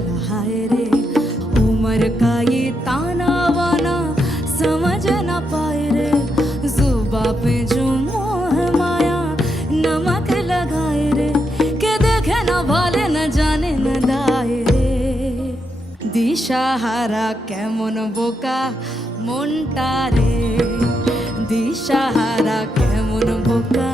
चला हाय रे, उम्र का ये ताना वाना समझ ना पाए रे, जुबा पे जो मोह माया नमक लगाए रे, के देखे ना भाले न जाने न दाए रे, दिशाहारा কেমন বোকা মনটা রে, दिशाहारा কেমন বোকা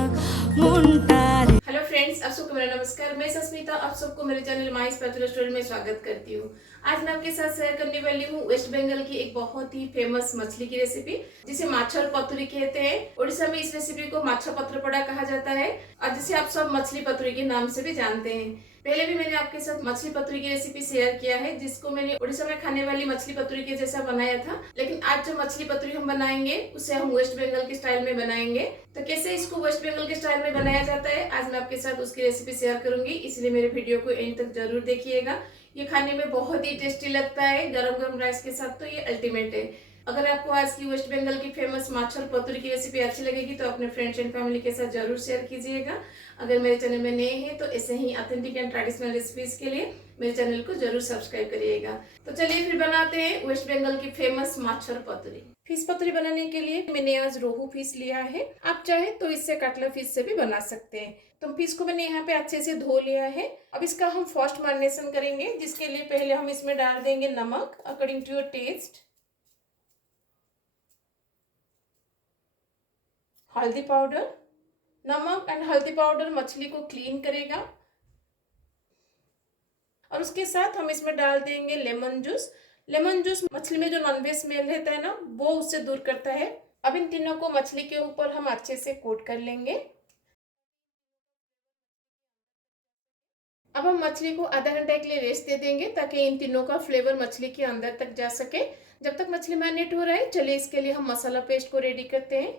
মনটা রে। हेलो फ्रेंड्स, आप सबको मेरा नमस्कार। मैं सस्मिता आप सबको मेरे चैनल माई स्पेशल रेस्टोरेंट में स्वागत करती हूँ। आज मैं आपके साथ शेयर करने वाली हूँ वेस्ट बंगाल की एक बहुत ही फेमस मछली की रेसिपी, जिसे माछर पतुरी कहते हैं। उड़ीसा में इस रेसिपी को माछा पत्रपड़ा कहा जाता है और जिसे आप सब मछली पतुरी के नाम से भी जानते हैं। पहले भी मैंने आपके साथ मछली पतुरी की रेसिपी शेयर किया है, जिसको मैंने उड़ीसा में खाने वाली मछली पतुरी के जैसा बनाया था। लेकिन आज जो मछली पतुरी हम बनाएंगे उसे हम वेस्ट बंगाल के स्टाइल में बनाएंगे। तो कैसे इसको वेस्ट बंगाल के स्टाइल में बनाया जाता है, आज मैं आपके साथ उसकी रेसिपी शेयर करूंगी, इसलिए मेरे वीडियो को एंड तक जरूर देखिएगा। ये खाने में बहुत ही टेस्टी लगता है, गरम गरम राइस के साथ तो ये अल्टीमेट है। अगर आपको आज की वेस्ट बंगाल की फेमस माछर पतुरी की रेसिपी अच्छी लगेगी तो अपने फ्रेंड्स एंड फैमिली के साथ जरूर शेयर कीजिएगा। अगर मेरे चैनल में नए हैं तो ऐसे ही ऑथेंटिक एंड ट्रेडिशनल रेसिपीज के लिए मेरे चैनल को जरूर सब्सक्राइब करिएगा। तो चलिए फिर बनाते हैं वेस्ट बंगाल की फेमस माछर पतुरी। फिश पतुरी बनाने के लिए मैंने आज रोहू फिश लिया है, आप चाहे तो इससे कटला फिश से भी बना सकते हैं। तो फिश को मैंने यहाँ पे अच्छे से धो लिया है। अब इसका हम फर्स्ट मैरिनेशन करेंगे, जिसके लिए पहले हम इसमें डाल देंगे नमक अकॉर्डिंग टू योर टेस्ट, हल्दी पाउडर। नमक एंड हल्दी पाउडर मछली को क्लीन करेगा। और उसके साथ हम इसमें डाल देंगे लेमन जूस। लेमन जूस मछली में जो नॉनवेज स्मेल रहता है ना, वो उससे दूर करता है। अब इन तीनों को मछली के ऊपर हम अच्छे से कोट कर लेंगे। अब हम मछली को आधा घंटे के लिए रेस्ट दे देंगे ताकि इन तीनों का फ्लेवर मछली के अंदर तक जा सके। जब तक मछली मैरिनेट हो रहा है, चलिए इसके लिए हम मसाला पेस्ट को रेडी करते हैं।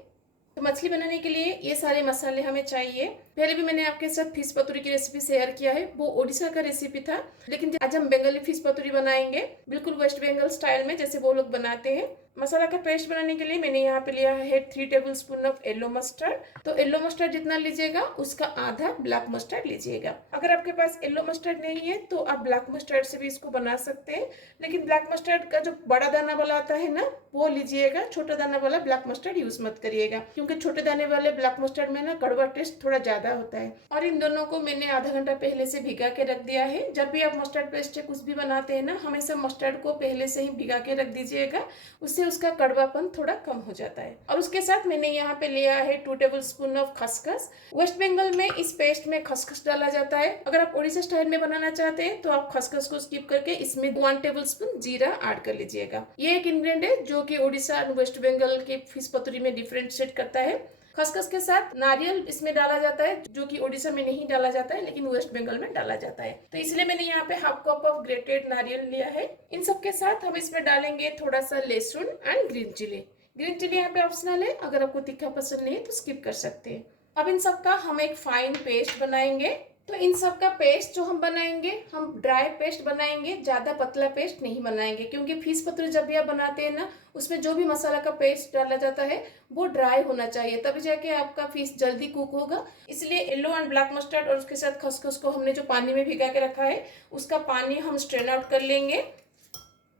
तो मछली बनाने के लिए ये सारे मसाले हमें चाहिए। पहले भी मैंने आपके साथ फिश पतुरी की रेसिपी शेयर किया है, वो ओडिशा का रेसिपी था। लेकिन आज हम बंगाली फिश पतुरी बनाएंगे, बिल्कुल वेस्ट बंगाल स्टाइल में जैसे वो लोग बनाते हैं। मसाला का पेस्ट बनाने के लिए मैंने यहाँ पे लिया है 3 टेबलस्पून ऑफ येलो मस्टर्ड। तो येलो मस्टर्ड जितना लीजिएगा उसका आधा ब्लैक मस्टर्ड लीजिएगा। अगर आपके पास येलो मस्टर्ड नहीं है तो आप ब्लैक मस्टर्ड से भी इसको बना सकते हैं, लेकिन ब्लैक मस्टर्ड का जो बड़ा दाना वाला आता है ना, वो लीजिएगा। छोटा दाना वाला ब्लैक मस्टर्ड यूज मत करिएगा, क्योंकि छोटे दाने वाले ब्लैक मस्टर्ड में ना कड़वा टेस्ट थोड़ा ज्यादा होता है। और इन दोनों को मैंने आधा घंटा पहले से भिगा के रख दिया है। जब भी आप मस्टर्ड पेस्ट से कुछ भी बनाते हैं ना, हमेशा मस्टर्ड को पहले से ही भिगा के रख दीजिएगा, उससे उसका कड़वापन थोड़ा कम हो जाता है। और उसके साथ मैंने यहाँ पे लिया है 2 टेबलस्पून ऑफ खसखस। वेस्ट बंगाल में इस पेस्ट में खसखस डाला जाता है। अगर आप उड़ीसा स्टाइल में बनाना चाहते हैं तो आप खसखस को स्किप करके इसमें 1 टेबलस्पून जीरा ऐड कर लीजिएगा। ये एक इंग्रेडिएंट है जो कि उड़ीसा और वेस्ट बंगाल के फिश पतुरी में डिफरेंशिएट करता है। खसखस के साथ नारियल इसमें डाला जाता है, जो कि उड़ीसा में नहीं डाला जाता है लेकिन वेस्ट बंगाल में डाला जाता है। तो इसलिए मैंने यहाँ पे हाफ कप ऑफ ग्रेटेड नारियल लिया है। इन सब के साथ हम इसमें डालेंगे थोड़ा सा लहसुन and green chilli. Green chilli यहाँ पे ऑप्शनल है, अगर आपको तीखा पसंद नहीं है तो स्किप कर सकते हैं। अब इन सब का हम एक फाइन पेस्ट बनाएंगे। तो इन सब का पेस्ट जो हम बनाएंगे, हम ड्राई पेस्ट बनाएंगे, ज्यादा पतला पेस्ट नहीं बनाएंगे, क्योंकि फिश पतुरी जब भी आप बनाते हैं ना, उसमें जो भी मसाला का पेस्ट डाला जाता है वो ड्राई होना चाहिए, तभी जाके आपका फिश जल्दी कुक होगा। इसलिए येलो एंड ब्लैक मस्टर्ड और उसके साथ खसखस को हमने जो पानी में भिगा के रखा है, उसका पानी हम स्ट्रेन आउट कर लेंगे।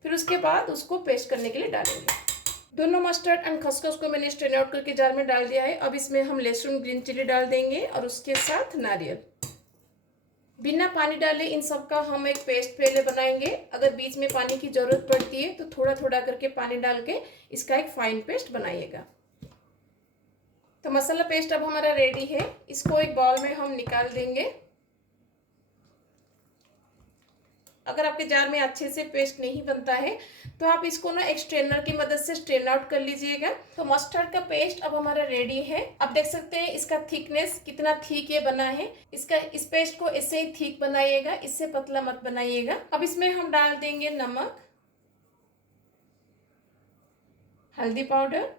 फिर उसके बाद उसको पेस्ट करने के लिए डालेंगे। दोनों मस्टर्ड एंड खसखस को मैंने स्ट्रेन आउट करके जार में डाल दिया है। अब इसमें हम लहसुन ग्रीन चिली डाल देंगे और उसके साथ नारियल। बिना पानी डाले इन सब का हम एक पेस्ट पहले बनाएंगे। अगर बीच में पानी की जरूरत पड़ती है तो थोड़ा थोड़ा करके पानी डाल के इसका एक फाइन पेस्ट बनाइएगा। तो मसाला पेस्ट अब हमारा रेडी है। इसको एक बाउल में हम निकाल देंगे। अगर आपके जार में अच्छे से पेस्ट नहीं बनता है तो आप इसको ना एक स्ट्रेनर की मदद से स्ट्रेन आउट कर लीजिएगा। तो मस्टर्ड का पेस्ट अब हमारा रेडी है। आप देख सकते हैं इसका थिकनेस कितना थिक ये बना है। इस पेस्ट को ऐसे ही थिक बनाइएगा, इससे पतला मत बनाइएगा। अब इसमें हम डाल देंगे नमक, हल्दी पाउडर,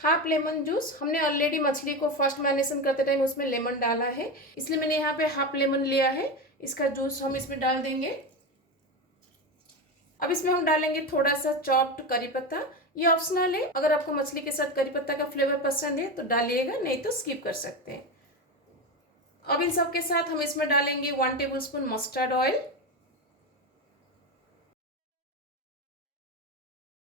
हाफ लेमन जूस। हमने ऑलरेडी मछली को फर्स्ट मैरिनेशन करते टाइम उसमें लेमन डाला है, इसलिए मैंने यहाँ पे हाफ लेमन लिया है। इसका जूस हम इसमें डाल देंगे। अब इसमें हम डालेंगे थोड़ा सा चॉप्ड करी पत्ता। ये ऑप्शनल है, अगर आपको मछली के साथ करी पत्ता का फ्लेवर पसंद है तो डालिएगा, नहीं तो स्किप कर सकते हैं। अब इन सब के साथ हम इसमें डालेंगे 1 टेबलस्पून मस्टर्ड ऑयल,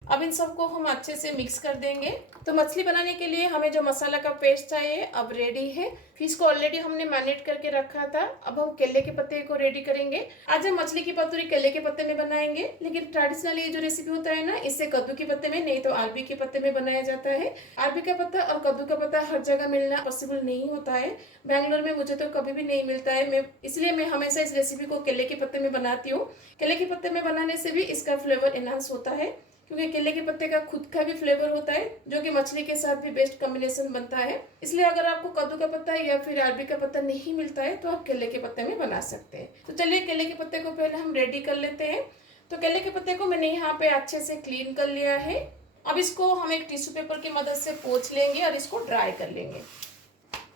अब इन सबको हम अच्छे से मिक्स कर देंगे। तो मछली बनाने के लिए हमें जो मसाला का पेस्ट चाहिए अब रेडी है। फिश को ऑलरेडी हमने मैरिनेट करके रखा था। अब हम केले के पत्ते को रेडी करेंगे। आज हम मछली की पतूरी केले के पत्ते में बनाएंगे, लेकिन ट्रेडिशनली ये जो रेसिपी होता है ना, इससे कद्दू के पत्ते में नहीं तो अरबी के पत्ते में बनाया जाता है। अरबी का पत्ता और कद्दू का पत्ता हर जगह मिलना पॉसिबल नहीं होता है। बैंगलोर में मुझे तो कभी भी नहीं मिलता है, इसलिए मैं हमेशा इस रेसिपी को केले के पत्ते में बनाती हूँ। केले के पत्ते में बनाने से भी इसका फ्लेवर एनहांस होता है, क्योंकि केले के पत्ते का खुद का भी फ्लेवर होता है जो कि मछली के साथ भी बेस्ट कॉम्बिनेशन बनता है। इसलिए अगर आपको कद्दू का पत्ता या फिर अरबी का पत्ता नहीं मिलता है तो आप केले के पत्ते में बना सकते हैं। तो चलिए केले के पत्ते को पहले हम रेडी कर लेते हैं। तो केले के पत्ते को मैंने यहाँ पे अच्छे से क्लीन कर लिया है। अब इसको हम एक टिश्यू पेपर की मदद से पोंछ लेंगे और इसको ड्राई कर लेंगे।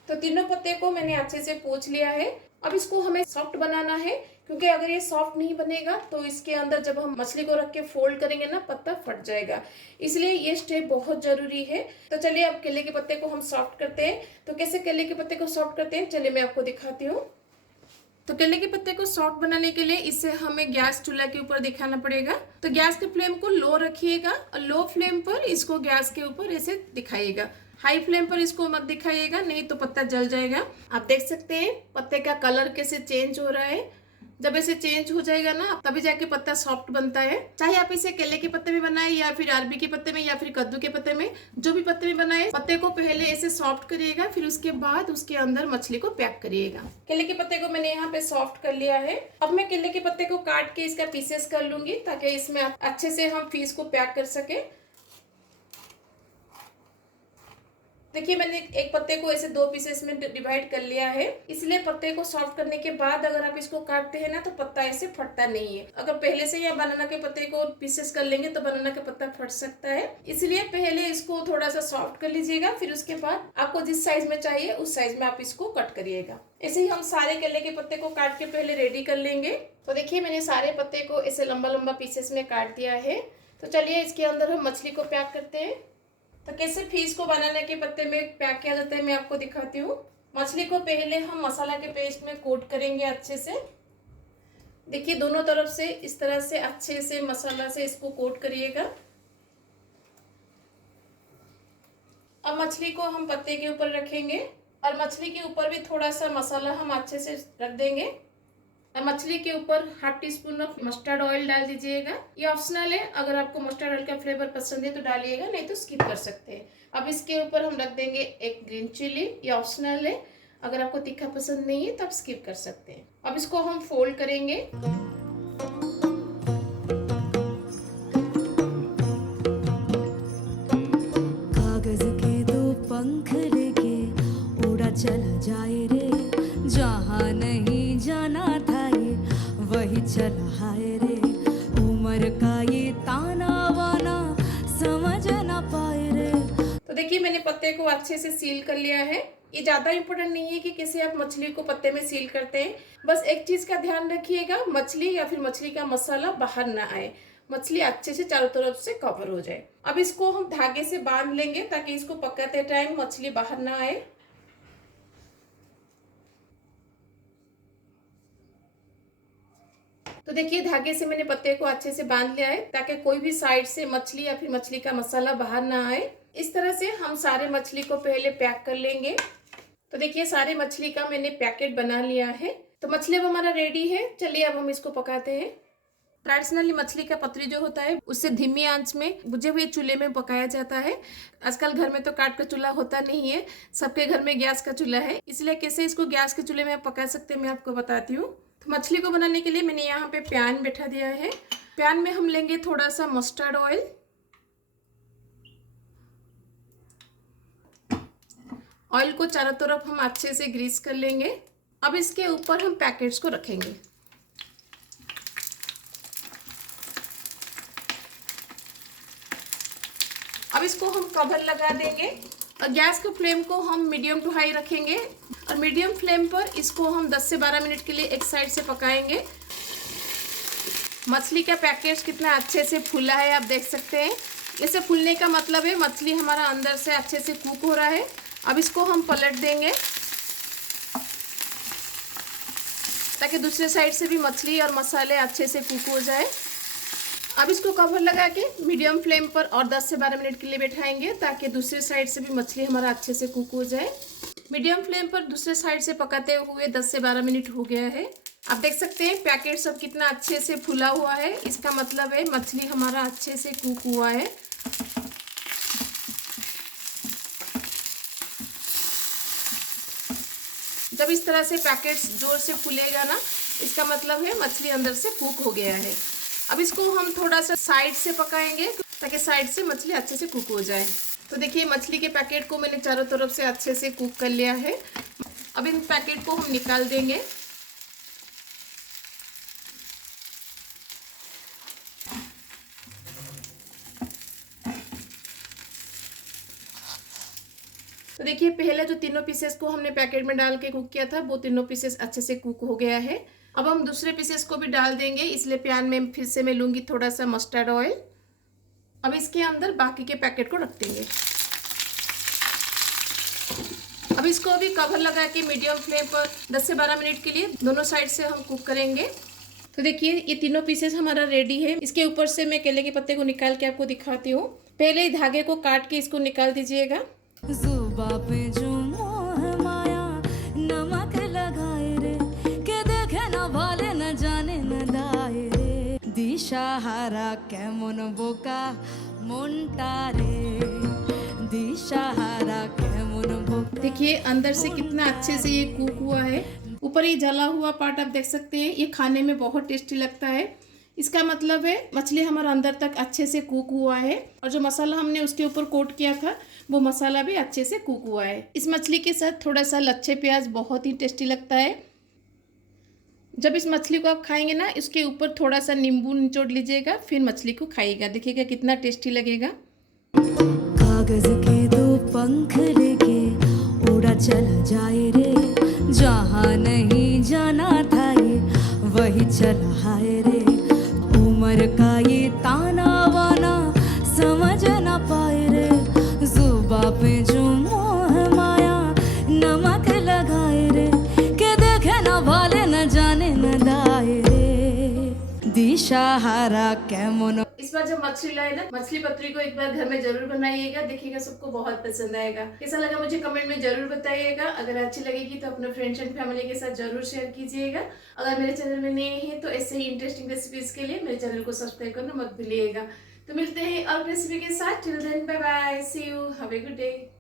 तो तीनों पत्ते को मैंने अच्छे से पोंछ लिया है। अब इसको हमें सॉफ्ट बनाना है, क्योंकि अगर ये सॉफ्ट नहीं बनेगा तो इसके अंदर जब हम मछली को रख के फोल्ड करेंगे ना, पत्ता फट जाएगा। इसलिए ये स्टेप बहुत जरूरी है। तो चलिए अब केले के पत्ते को हम सॉफ्ट करते हैं। तो कैसे केले के पत्ते को सॉफ्ट करते हैं चलिए मैं आपको दिखाती हूँ। तो केले के पत्ते को सॉफ्ट बनाने के लिए इसे हमें गैस चूल्हा के ऊपर दिखाना पड़ेगा। तो गैस के फ्लेम को लो रखिएगा और लो फ्लेम पर इसको गैस के ऊपर ऐसे दिखाइएगा। हाई फ्लेम पर इसको मत दिखाइएगा, नहीं तो पत्ता जल जाएगा। आप देख सकते हैं पत्ते का कलर कैसे चेंज हो रहा है। जब ऐसे चेंज हो जाएगा ना, तभी जाके पत्ता सॉफ्ट बनता है। चाहे आप इसे केले के पत्ते में बनाए या फिर अरबी के पत्ते में या फिर कद्दू के पत्ते में, जो भी पत्ते में बनाए, पत्ते को पहले ऐसे सॉफ्ट करिएगा, फिर उसके बाद उसके अंदर मछली को पैक करिएगा। केले के पत्ते को मैंने यहाँ पे सॉफ्ट कर लिया है। अब मैं केले के पत्ते को काट के इसका पीसेस कर लूंगी, ताकि इसमें अच्छे से हम फिश को पैक कर सके। देखिए मैंने एक पत्ते को ऐसे दो पीसेस में डिवाइड कर लिया है। इसलिए पत्ते को सॉफ्ट करने के बाद अगर आप इसको काटते हैं ना, तो पत्ता ऐसे फटता नहीं है। अगर पहले से या बनाना के पत्ते को पीसेस कर लेंगे तो बनाना का पत्ता फट सकता है। इसलिए पहले इसको थोड़ा सा सॉफ्ट कर लीजिएगा, फिर उसके बाद आपको जिस साइज में चाहिए उस साइज में आप इसको कट करिएगा। ऐसे ही हम सारे केले के पत्ते को काट के पहले रेडी कर लेंगे। तो देखिए मैंने सारे पत्ते को ऐसे लंबा लंबा पीसेस में काट दिया है। तो चलिए इसके अंदर हम मछली को पैक करते हैं। तो कैसे फिश को बनाने के पत्ते में पैक किया जाता है मैं आपको दिखाती हूँ। मछली को पहले हम मसाला के पेस्ट में कोट करेंगे अच्छे से। देखिए दोनों तरफ से इस तरह से अच्छे से मसाला से इसको कोट करिएगा। अब मछली को हम पत्ते के ऊपर रखेंगे और मछली के ऊपर भी थोड़ा सा मसाला हम अच्छे से रख देंगे। मछली के ऊपर 1/2 टीस्पून मस्टर्ड ऑयल डाल दीजिएगा। ये ऑप्शनल है, अगर आपको मस्टर्ड ऑयल का फ्लेवर पसंद है तो डालिएगा, नहीं तो स्किप कर सकते हैं। अब इसके ऊपर हम रख देंगे एक ग्रीन चिली। ये ऑप्शनल है, अगर आपको तीखा पसंद नहीं है तो आप स्किप कर सकते हैं। अब इसको हम फोल्ड करेंगे। कागज के दो पंख लेके उड़ा चला जाए रे, जहाँ नहीं जाना था ये वही चला हाय रे। उम्र का ये ताना वाना समझ ना पाए रे। तो देखिए मैंने पत्ते को अच्छे से सील कर लिया है। ये ज्यादा इम्पोर्टेंट नहीं है कि कैसे आप मछली को पत्ते में सील करते हैं। बस एक चीज का ध्यान रखिएगा, मछली या फिर मछली का मसाला बाहर ना आए, मछली अच्छे से चारों तरफ से कवर हो जाए। अब इसको हम धागे से बांध लेंगे ताकि इसको पकाते टाइम मछली बाहर ना आए। तो देखिए धागे से मैंने पत्ते को अच्छे से बांध लिया है, ताकि कोई भी साइड से मछली या फिर मछली का मसाला बाहर ना आए। इस तरह से हम सारे मछली को पहले पैक कर लेंगे। तो देखिए सारे मछली का मैंने पैकेट बना लिया है। तो मछली अब हमारा रेडी है। चलिए अब हम इसको पकाते हैं। ट्रेडिशनली मछली का पतरी जो होता है उससे धीमी आंच में बुझे हुए चूल्हे में पकाया जाता है। आजकल घर में तो काठ का चूल्हा होता नहीं है, सबके घर में गैस का चूल्हा है। इसलिए कैसे इसको गैस के चूल्हे में पका सकते हैं मैं आपको बताती हूँ। तो मछली को बनाने के लिए मैंने यहाँ पे पैन बैठा दिया है। पैन में हम लेंगे थोड़ा सा मस्टर्ड ऑयल। ऑयल को चारों तरफ हम अच्छे से ग्रीस कर लेंगे। अब इसके ऊपर हम पैकेट्स को रखेंगे। अब इसको हम कवर लगा देंगे और गैस के फ्लेम को हम मीडियम टू हाई रखेंगे और मीडियम फ्लेम पर इसको हम 10 से 12 मिनट के लिए एक साइड से पकाएंगे। मछली का पैकेट कितना अच्छे से फूला है आप देख सकते हैं। इसे फूलने का मतलब है मछली हमारा अंदर से अच्छे से कुक हो रहा है। अब इसको हम पलट देंगे ताकि दूसरे साइड से भी मछली और मसाले अच्छे से कुक हो जाए। अब इसको कवर लगा के मीडियम फ्लेम पर और 10 से 12 मिनट के लिए बैठाएंगे ताकि दूसरी साइड से भी मछली हमारा अच्छे से कुक हो जाए। मीडियम फ्लेम पर दूसरे साइड से पकाते हुए 10 से 12 मिनट हो गया है। आप देख सकते हैं पैकेट सब कितना अच्छे से फूला हुआ है, इसका मतलब है मछली हमारा अच्छे से कुक हुआ है। जब इस तरह से पैकेट्स जोर से फूलेगा ना, इसका मतलब है मछली अंदर से कुक हो गया है। अब इसको हम थोड़ा सा साइड से पकाएंगे ताकि साइड से मछली अच्छे से कुक हो जाए। तो देखिए मछली के पैकेट को मैंने चारों तरफ से अच्छे से कुक कर लिया है। अब इन पैकेट को हम निकाल देंगे। तो देखिए पहले जो तीनों पीसेस को हमने पैकेट में डाल के कुक किया था, वो तीनों पीसेस अच्छे से कुक हो गया है। अब हम दूसरे पीसेस को भी डाल देंगे, इसलिए पैन में फिर से मैं लूंगी थोड़ा सा मस्टर्ड ऑयल। अब इसके अंदर बाकी के पैकेट को रख देंगे। अब इसको अभी कवर लगा के मीडियम फ्लेम पर 10 से 12 मिनट के लिए दोनों साइड से हम कुक करेंगे। तो देखिए ये तीनों पीसेस हमारा रेडी है। इसके ऊपर से मैं केले के पत्ते को निकाल के आपको दिखाती हूँ। पहले ही धागे को काट के इसको निकाल दीजिएगा। जुबां पे जो मोह माया नमक लगाए रे, के देखे न भाले न जाने न दाए रे, दिशाहारा केमन बोका मोन्टा रे, दिशाहारा केमन बोका। देखिए अंदर से कितना अच्छे से ये कुक हुआ है। ऊपर ये जला हुआ पार्ट आप देख सकते हैं, ये खाने में बहुत टेस्टी लगता है। इसका मतलब है मछली हमारा अंदर तक अच्छे से कुक हुआ है और जो मसाला हमने उसके ऊपर कोट किया था वो मसाला भी अच्छे से कुक हुआ है। इस मछली के साथ थोड़ा सा लच्छे प्याज बहुत ही टेस्टी लगता है। जब इस मछली को आप खाएंगे ना, इसके ऊपर थोड़ा सा नींबू निचोड़ लीजिएगा, फिर मछली को खाइएगा, देखिएगा कितना टेस्टी लगेगा। कागज के दो पंख लेके उड़ा चला जाए रे, जहाँ नहीं जाना था ये वही चला है रे, उम्र का ये ताना वाना समझ ना पाए रे, जुबां पे जो मोह माया नमक लगाए रे, के देखे न भाले न जाने न दाए रे, दिशाहारा केमन। इस बार जब मछली लाए ना, मछली पत्री को एक बार घर में जरूर बनाइएगा, देखिएगा सबको बहुत पसंद आएगा। कैसा लगा मुझे कमेंट में जरूर बताइएगा। अगर अच्छी लगेगी तो अपने फ्रेंड्स एंड फैमिली के साथ जरूर शेयर कीजिएगा। अगर मेरे चैनल में नए हैं तो ऐसे ही इंटरेस्टिंग रेसिपीज के लिए मेरे चैनल को सब्सक्राइब करना मत भूलिएगा। तो मिलते हैं और रेसिपी के साथ। Till then bye bye, see you, have a good day.